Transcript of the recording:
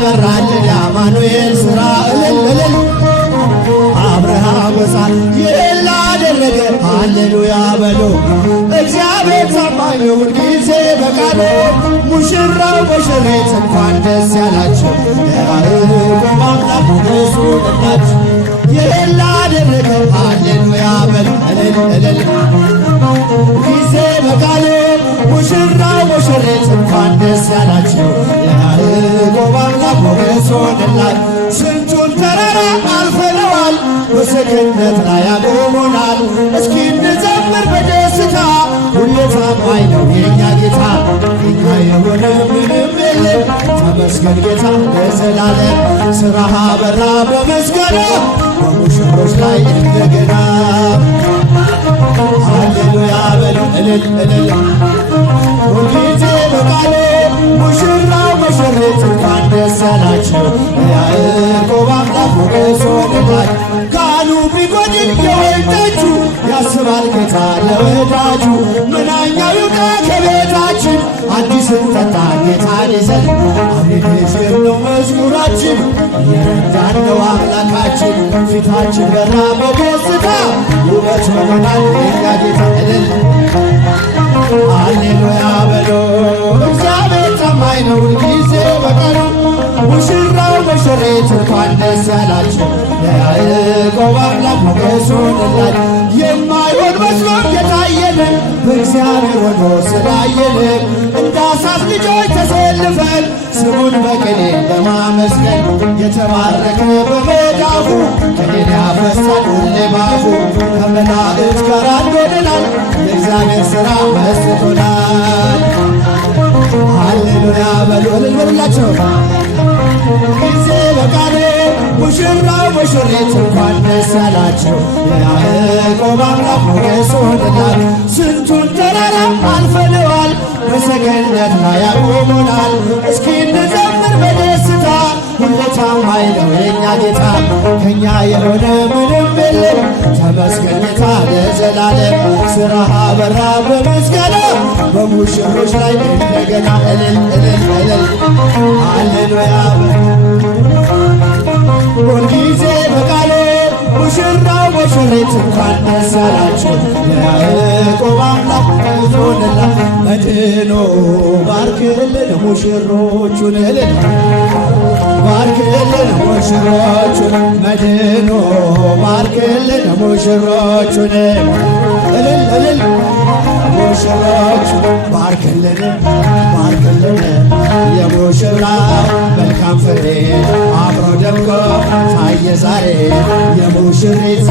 አበራልን የአማኑኤል ሥራ እልል እልል አብርሃም ወፃን ይህን ላደረገ ሃሌሉያ በሉ። እግዚአብሔር ታማኝ ነው ሁልጊዜ በቃሉ። ሙሽራው ሙሽሪት እንኳን ደስ ያላቸው የያዕቆብ አምላክ እሱ ነላችሁ። ይህን ላደረገ ሃሌሉያ በሉ እልል እልል ጊዜ በቃሉ። ሙሽራው ሙሽሪት እንኳን ደስ ያላቸው የያዕቆብ አምላክ ሞገስ ሆነላቸው። ስንቱን ተራራ አልፈነዋል በሰገነት ላይ ያቆሙናል። እስኪ እንዘምር በደስታ ሁሌ ታማኝ ነው የእኛ ጌታ። እኛ የሆነ ምንም የለም ተመስገን ጌታ ለዘላለም። ሥራህ በራ በምስጋና በሙሽሮች ላይ እንደገና ሃሌሉያ በሉ እልል እልል ሁልጊዜ በቃሉ። ሙሽራው ሙሽሪት እንኳን ደስ ያላቸው የያዕቆብ አምላክ ሞገስ ሆነላቸው። ካህኑ ቢጎድል የወይን ጠጁ ያስባል ጌታ ለወዳጁ። መናኛው ይውጣ ከቤታችን አዲስን ጠጣ ጌታን ይዘን። አቤት የዜር ነው መዝሙራችን እየረዳን ነው አምላካችን። ፊታችን በራ በደስታ ውበት ሆኖናል የእኛ ጌታ እልል ሃሌሉያ በሎ። እግዚአብሔር ታማኝ ነው ሁልጊዜ በቃሉ። ሙሽራው ሙሽሪት እንኳን ደስ ያላቸው የያዕቆብ አምላክ ሞገስ ሆነላቸው። የማይሆን መስሎን የታየንን በእግዚአብሔር ሆኖ ስላየንን እንደ አሳት ልጆች ተሰልፈን ስሙን በቅኔ ለማመስገን የተባረከ በመዳፉ ቅኔን ያፈሳል ሁሌ ባፉ። ከመላእክት ጋር አንድ ሆነናል የእግዚአብሔር ሥራ መስጦናል። ሃሌሉያ በሉ እልል በሉላቸው ጊዜ በቃሉ። ሙሽራው ሙሽሪት እንኳን ደስ ያላቸው የያዕቆብ አምላክ ሞገስ ሆነላቸው። ስንቱን ተራራ አልፈነዋል በሰገነት ላይ ያቆሙናል። እስኪ እንዘምር በደስታ ሁሌ ታማኝ ነው የእኛ ጌታ። ከእኛ የሆነ ምንም የለም ተመስገን ጌታ ለዘላለም። ሥራህ በራ በምስጋና በሙሽሮች ላይ እንደገና እልል እልል እልል ሃሌሉያ ሁልጊዜ በቃሉ። ሙሽራው ሙሽሪት እንኳን ደስ ያላቸው የያዕቆብ አምላክ ሞገስ ሆነላቸው። መድኖ ባርክልን ሙሽሮቹን እልል ባርክልን ሙሽሮቹን መድኖ ባርክልን ሙሽሮቹን እልል እልል ሙሽሮቹ ባርክልን ባርክልን የሙሽራው መልካም ፍሬ አብሮ ደምቆ ታየ ዛሬ የሙሽሪት